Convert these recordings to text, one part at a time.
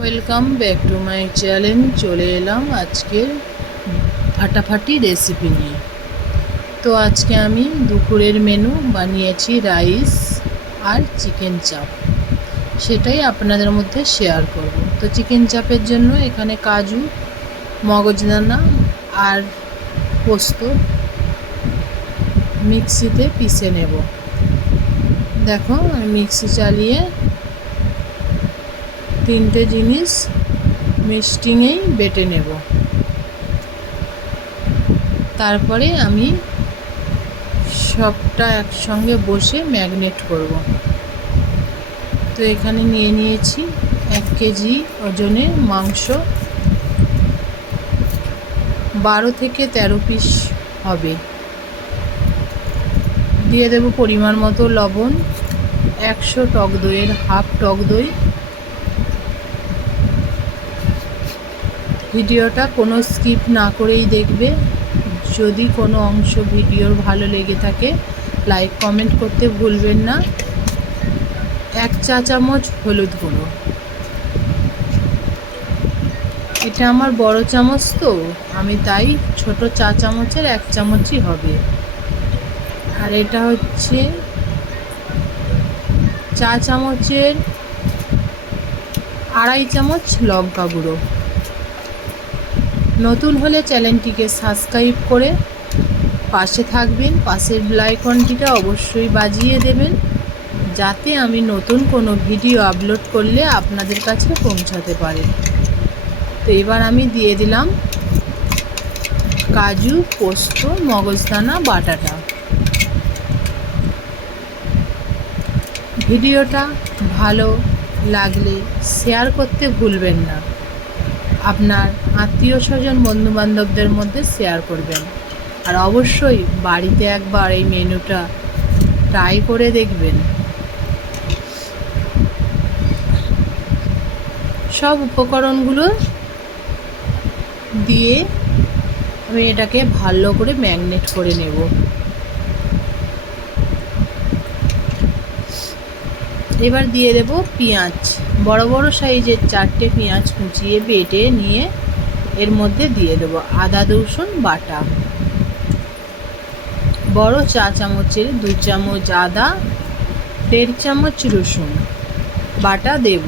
Welcome back to my channel চলে এলাম আজকের ফাটাফাটি রেসিপি নিয়ে। তো আজকে আমি দুপুরের মেনু বানিয়েছি রাইস আর চিকেন চাপ সেটাই আপনাদের মধ্যে শেয়ার করব। তো চিকেন চাপের জন্য এখানে কাজু মগজদানা আর পোস্ত মিক্সিতে পিষে নেব। দেখো, আমি মিক্সি চালিয়ে তিনটে জিনিস মিক্সটিংয়েই বেটে নেব। তারপরে আমি সবটা একসঙ্গে বসে ম্যাগনেট করব। তো এখানে নিয়ে নিয়েছি এক কেজি ওজনের মাংস। বারো থেকে তেরো পিস হবে। দিয়ে দেব পরিমাণ মতো লবণ। একশো টক দইয়ের হাফ টক দই। ভিডিওটা কোনো স্কিপ না করেই দেখবে। যদি কোনো অংশ ভিডিওর ভালো লেগে থাকে, লাইক, কমেন্ট করতে ভুলবেন না। এক চা চামচ হলুদ গুঁড়ো। এটা আমার বড় চামচ তো, আমি তাই ছোট চা চামচের এক চামচই হবে। আর এটা হচ্ছে চা চামচের আড়াই চামচ লঙ্কা গুঁড়ো। নতুন হলে চ্যানেলটিকে সাবস্ক্রাইব করে পাশে থাকবেন। পাশের ব্লাইকনটিটা অবশ্যই বাজিয়ে দেবেন, যাতে আমি নতুন কোনো ভিডিও আপলোড করলে আপনাদের কাছে পৌঁছাতে পারে। তো এবার আমি দিয়ে দিলাম কাজু, পোস্ত, মগজদানা, বাটাটা। ভিডিওটা ভালো লাগলে শেয়ার করতে ভুলবেন না। আপনার আত্মীয় স্বজন, বন্ধুবান্ধবদের মধ্যে শেয়ার করবেন। আর অবশ্যই বাড়িতে একবার এই মেনুটা ট্রাই করে দেখবেন। সব উপকরণগুলো দিয়ে আমি এটাকে ভালো করে ম্যাগনেট করে নেব। এবার দিয়ে দেব পেঁয়াজ। বড় বড় সাইজের চারটে পেঁয়াজ কুচিয়ে বেটে নিয়ে এর মধ্যে দিয়ে দেব আদা, রসুন, বাটা। বড় চা চামচের দু চামচ আদা, দেড় চামচ রসুন, বাটা দেব।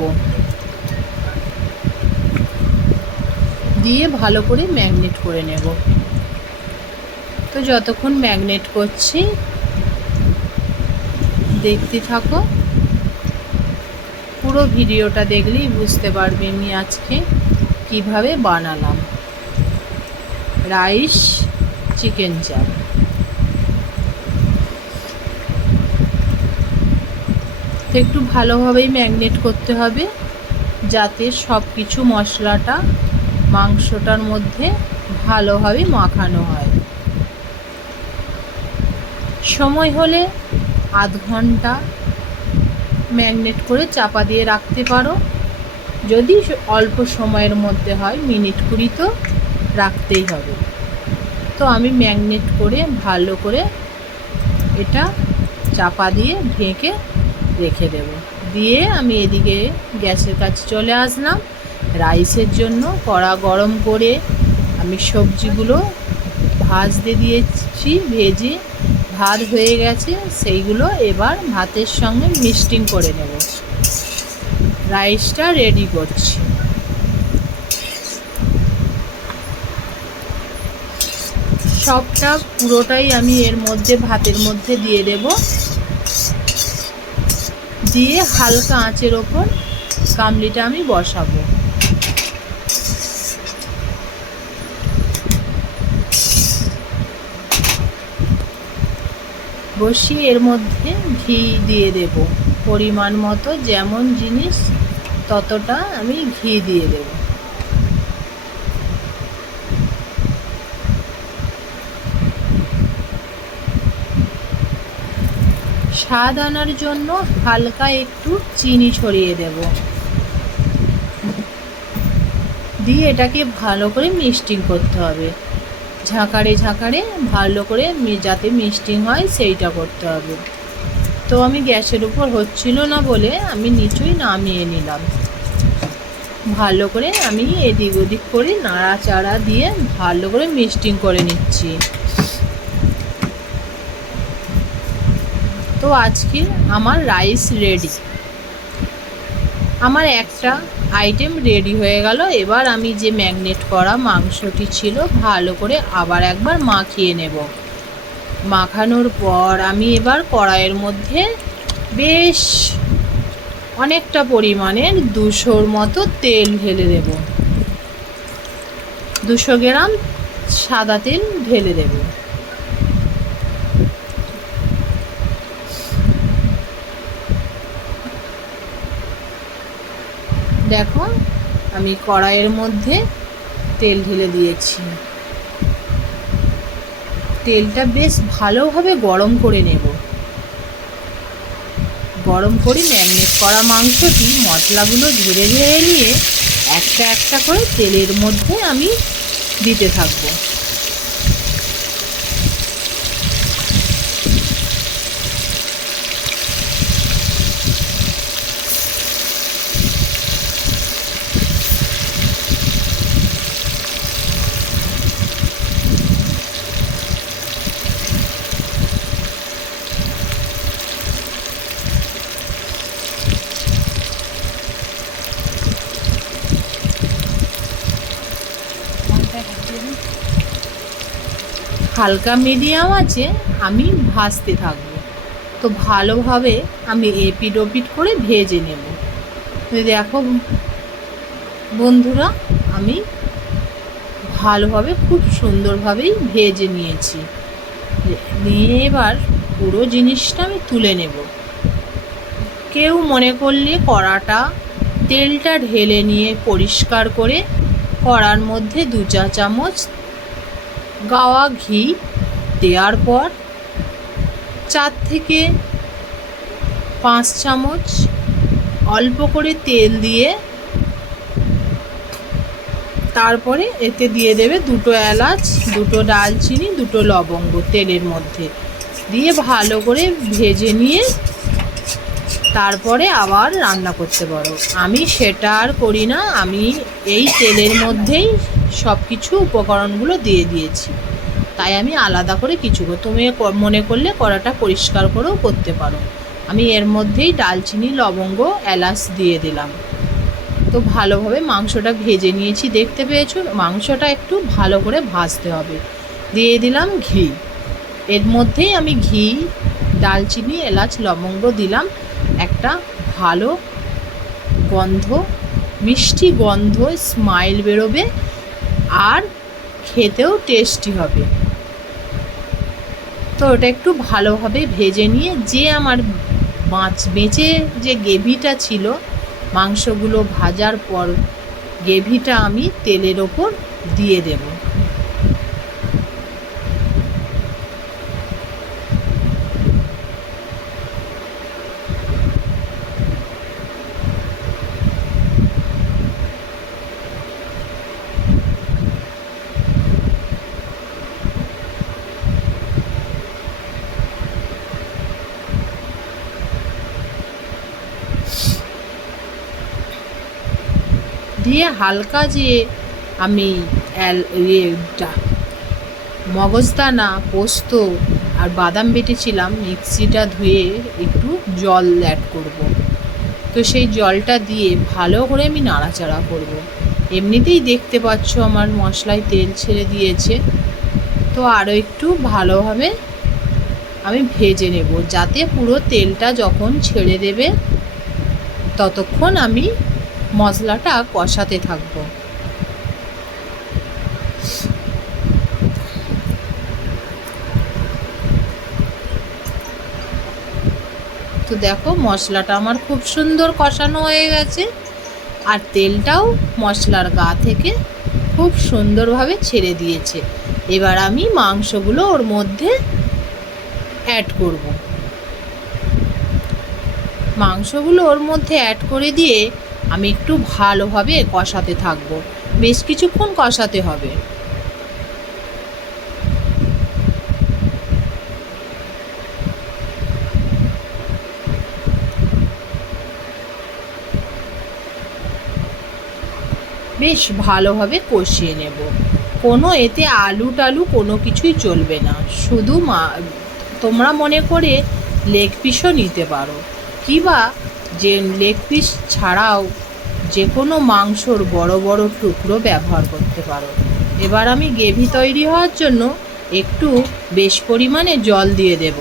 দিয়ে ভালো করে ম্যাগনেট করে নেব। তো যতক্ষণ ম্যাগনেট করছি, দেখতে থাকো। পুরো ভিডিওটা দেখলেই বুঝতে পারবে আমি আজকে কীভাবে বানালাম। রাইস চিকেন চাপ। একটু ভালোভাবেই ম্যাগনেট করতে হবে যাতে সব কিছু মশলাটা, মাংসটার মধ্যে ভালোভাবে মাখানো হয়। সময় হলে আধ ঘণ্টা ম্যাগনেট করে চাপা দিয়ে রাখতে পারো। যদি অল্প সময়ের মধ্যে হয়, মিনিট কুড়ি তো রাখতেই হবে। তো আমি ম্যাগনেট করে ভালো করে এটা চাপা দিয়ে ঢেকে রেখে দেব। দিয়ে আমি এদিকে গ্যাসের কাছে চলে আসলাম। রাইসের জন্য কড়া গরম করে আমি সবজিগুলো ভাজতে দিয়েছি, ভেজে ভাত হয়ে গেছে, সেইগুলো এবার ভাতের সঙ্গে মিক্সটিং করে নেব। রাইসটা রেডি করছি। সবটা পুরোটাই আমি এর মধ্যে, ভাতের মধ্যে দিয়ে দেব। দিয়ে হালকা আঁচের ওপর কামলিটা আমি বসাবো। বসিয়ে এর মধ্যে ঘি দিয়ে দেব। পরিমাণ মতো যেমন জিনিস, ততটা আমি ঘি দিয়ে দেব। স্বাদ আনার জন্য হালকা একটু চিনি ছড়িয়ে দেব। দিয়ে এটাকে ভালো করে মিক্সটিং করতে হবে। ঝাঁকারে ঝাঁকারে ভালো করে যাতে মিক্সটিং হয় সেইটা করতে হবে। তো আমি গ্যাসের উপর হচ্ছিল না বলে আমি নিচুই নামিয়ে নিলাম। ভালো করে আমি এদিক ওদিক করে নাড়াচাড়া দিয়ে ভালো করে মিক্সটিং করে নিচ্ছি। তো আজকে আমার রাইস রেডি। আমার একটা আইটেম রেডি হয়ে গেল। এবার আমি যে ম্যাগনেট করা মাংসটি ছিল, ভালো করে আবার একবার মাখিয়ে নেব। মাখানোর পর আমি এবার কড়াইয়ের মধ্যে বেশ অনেকটা পরিমাণের দুশোর মতো তেল ঢেলে দেব। দুশো গ্রাম সাদা তেল ঢেলে দেব। দেখো, আমি কড়াইয়ের মধ্যে তেল ঢেলে দিয়েছি। তেলটা বেশ ভালোভাবে গরম করে নেব। গরম করে ম্যারিনেট করা মাংসটি মশলাগুলো ঝেড়ে ঝেড়ে নিয়ে একটা একটা করে তেলের মধ্যে আমি দিতে থাকব। হালকা মিডিয়াম আছে, আমি ভাজতে থাকব। তো ভালোভাবে আমি এপিট ওপিট করে ভেজে নেব। দেখো বন্ধুরা, আমি ভালোভাবে খুব সুন্দরভাবেই ভেজে নিয়েছি। নিয়ে এবার পুরো জিনিসটা আমি তুলে নেব। কেউ মনে করলে কড়াটা তেলটা ঢেলে নিয়ে পরিষ্কার করে কড়ার মধ্যে দু চা চামচ গাওয়া ঘি দেওয়ার পর চার থেকে পাঁচ চামচ অল্প করে তেল দিয়ে তারপরে এতে দিয়ে দেবে দুটো এলাচ, দুটো ডালচিনি, দুটো লবঙ্গ তেলের মধ্যে। দিয়ে ভালো করে ভেজে নিয়ে তারপরে আবার রান্না করতে পারো। আমি সেটা আর করি না, আমি এই তেলের মধ্যেই সব কিছু উপকরণগুলো দিয়ে দিয়েছি। তাই আমি আলাদা করে কিছু তুমি মনে করলে কড়াটা পরিষ্কার করেও করতে পারো। আমি এর মধ্যেই ডালচিনি, লবঙ্গ, এলাচ দিয়ে দিলাম। তো ভালোভাবে মাংসটা ভেজে নিয়েছি। দেখতে পেয়েছ? মাংসটা একটু ভালো করে ভাজতে হবে। দিয়ে দিলাম ঘি। এর মধ্যেই আমি ঘি, ডালচিনি, এলাচ, লবঙ্গ দিলাম। একটা ভালো গন্ধ, মিষ্টি গন্ধ, স্মাইল বেরোবে। আর খেতেও টেস্টি হবে। তো ওটা একটু ভালোভাবে ভেজে নিয়ে যে আমার বাঁচ, বেঁচে যে গ্রেভিটা ছিল, মাংসগুলো ভাজার পর গ্রেভিটা আমি তেলের ওপর দিয়ে দেবো। দিয়ে হালকা যে আমি ইয়েটা মগজদানা, পোস্ত আর বাদাম বেটেছিলাম, মিক্সিটা ধুয়ে একটু জল অ্যাড করব। তো সেই জলটা দিয়ে ভালো করে আমি নাড়াচাড়া করব। এমনিতেই দেখতে পাচ্ছ আমার মশলায় তেল ছেড়ে দিয়েছে তো আরও একটু ভালোভাবে আমি ভেজে নেব, যাতে পুরো তেলটা যখন ছেড়ে দেবে, ততক্ষণ আমি মশলাটা কষাতে থাকব। তো দেখো, মশলাটা আমার খুব সুন্দর কষানো হয়ে গেছে। আর তেলটাও মশলার গা থেকে খুব সুন্দরভাবে ছেড়ে দিয়েছে। এবার আমি মাংসগুলো ওর মধ্যে অ্যাড করব। মাংসগুলো ওর মধ্যে অ্যাড করে দিয়ে আমি একটু ভালোভাবে কষাতে থাকব। বেশ কিছুক্ষণ কষাতে হবে। বেশ ভালোভাবে কষিয়ে নেব। কোনো এতে আলু টালু কোনো কিছুই চলবে না। শুধু মা তোমরা মনে করে লেগ পিসও নিতে পারো। কিবা যে লেগ পিস ছাড়াও যে কোনো মাংসর বড় বড় টুকরো ব্যবহার করতে পারো। এবার আমি গ্রেভি তৈরি হওয়ার জন্য একটু বেশ পরিমাণে জল দিয়ে দেব।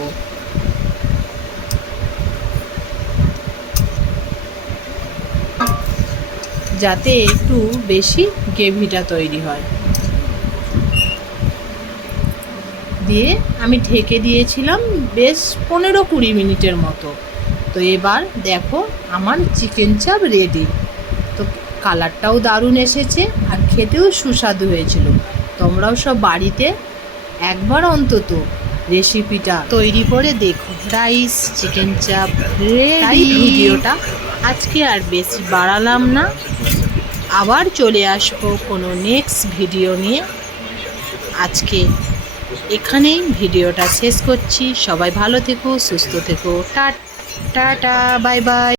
যাতে একটু বেশি গ্রেভিটা তৈরি হয়। দিয়ে আমি ঢেকে দিয়েছিলাম বেশ পনেরো কুড়ি মিনিটের মতো। তো এবার দেখো আমার চিকেন চাপ রেডি তো কালারটাও দারুণ এসেছে আর খেতেও সুস্বাদু হয়েছিল। তোমরাও সব বাড়িতে একবার অন্তত রেসিপিটা তৈরি করে দেখো। রাইস চিকেন চাপ তাই ভিডিওটা আজকে আর বেশি বাড়ালাম না। আবার চলে আসব কোনো নেক্সট ভিডিও নিয়ে। আজকে এখানেই ভিডিওটা শেষ করছি। সবাই ভালো থেকো সুস্থ থেকো। টা টাটা বাই বাই